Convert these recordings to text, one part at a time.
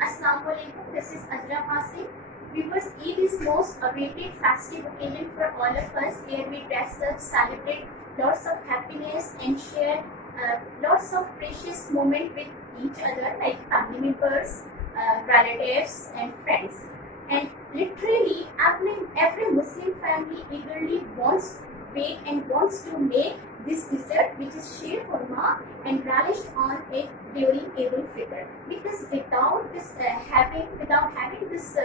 Assalamu alaikum. This is Azra. Because Eid is most awaited festive occasion for all of us, where we dress up, celebrate lots of happiness, and share lots of precious moments with each other, like family members, relatives, and friends. And literally, every Muslim family eagerly wants to make this dessert, which is sheer Qorma, and relished on it during Eid al-Fitr. Because without having this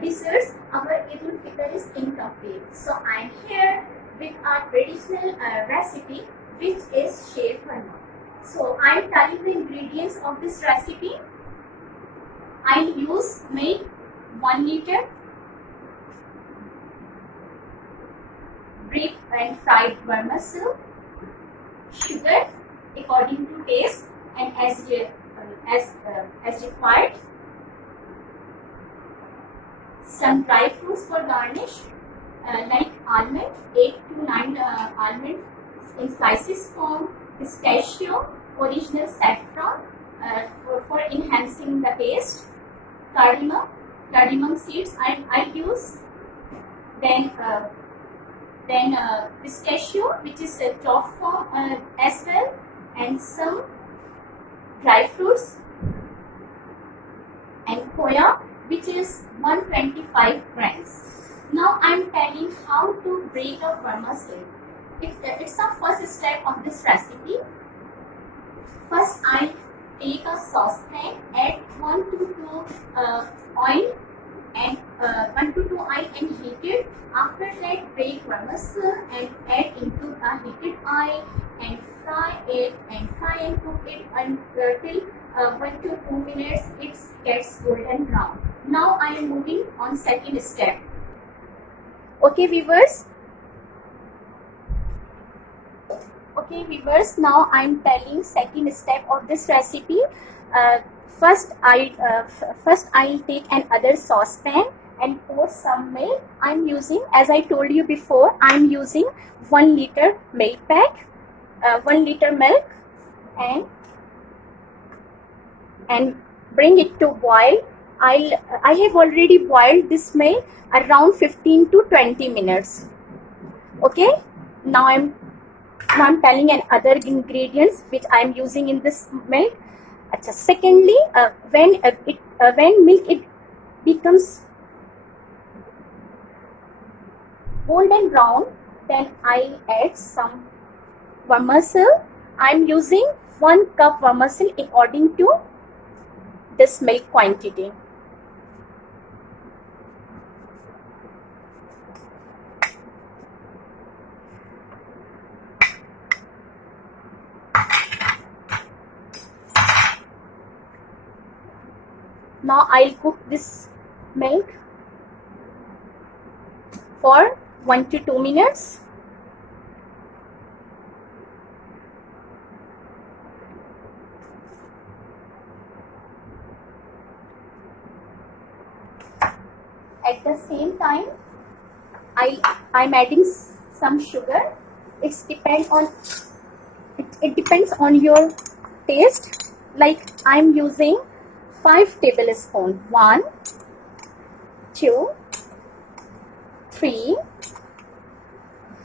desserts, our Eid al-Fitr is incomplete. So I'm here with our traditional recipe, which is sheer Qorma. So I'm telling the ingredients of this recipe. I use milk 1 liter, break and fried vermicelli, sugar according to taste and as required, some dry fruits for garnish, like almond, 8 to 9 almonds in slices form, pistachio, original saffron for enhancing the taste, cardamom seeds I use, then pistachio, which is a chopped form as well, and some dry fruits, and khoya, which is 125 grams. Now I am telling how to break a vermicelli. It's the first step of this recipe. First, I take a saucepan, add 1 to 2 oil and 1 to 2 oil and heat it. After that, break vermicelli and add into a heated oil and fry and cook it until 1 to 2 minutes it gets golden brown. Now I am moving on second step. Okay viewers, now I am telling second step of this recipe. First I'll take another saucepan and pour some milk. I'm using, as I told you before, I'm using 1 liter milk pack, 1 liter milk, and bring it to boil. I have already boiled this milk around 15 to 20 minutes. Okay, now I'm telling another ingredients which I am using in this milk. Secondly, when milk becomes golden brown, then I add some vermicelli. I am using 1 cup vermicelli according to this milk quantity. Now I'll cook this milk for 1 to 2 minutes. At the same time, I'm adding some sugar. It depends on your taste. Like I'm using 5 tablespoons. 1, 2, 3,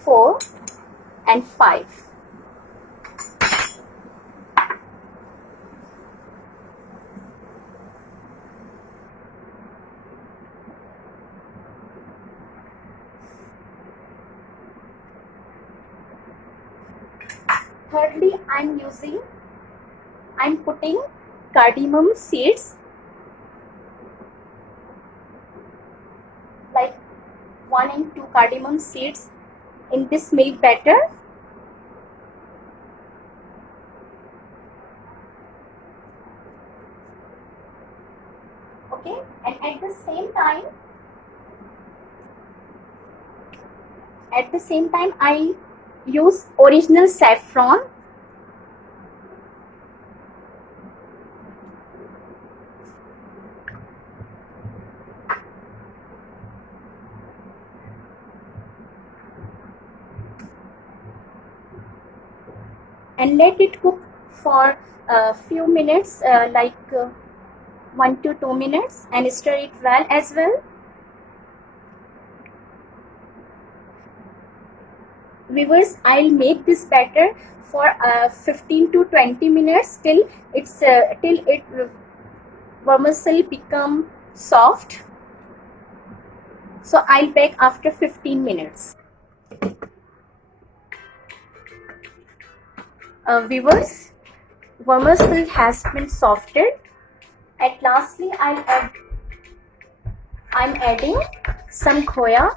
4, and 5. Thirdly, I'm putting cardamom seeds, like 1 and 2 cardamom seeds in this milk batter. Okay, and at the same time I use original saffron. And let it cook for a few minutes, like 1 to 2 minutes and stir it well as well. Viewers, I'll make this batter for 15 to 20 minutes till vermicelli become soft. So I'll bake after 15 minutes. Viewers, vermicelli has been softened. And lastly, I'm adding some khoya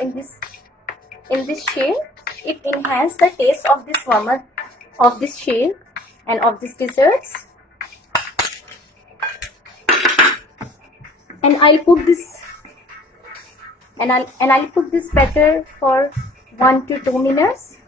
in this shell. It enhances the taste of this shell and of these desserts. And I'll cook this I'll cook this batter for 1 to 2 minutes.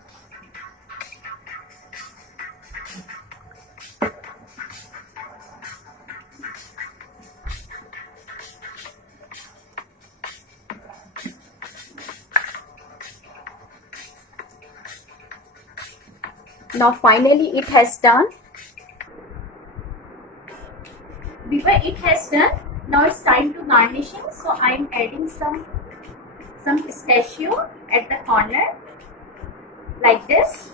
Now finally it has done. Before it has done, now it's time to garnishing. So I'm adding some pistachio at the corner like this.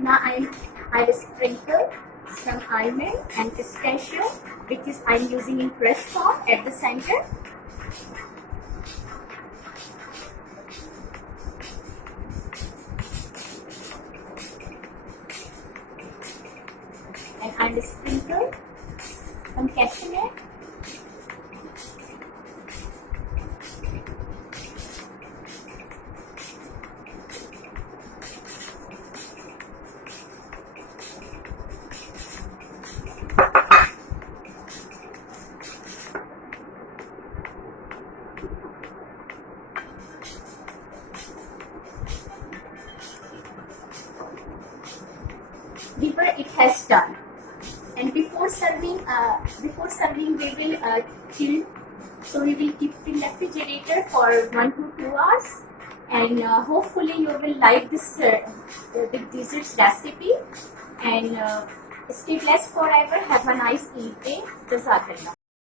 Now I'll sprinkle some almond and pistachio, which is I'm using in fresh form, at the center. And I'll sprinkle some cashew nut. Before it has done, and before serving we will chill. So we will keep in the refrigerator for 1 to 2 hours, and hopefully you will like this desserts recipe. And stay blessed forever. Have a nice evening. Jazakallah.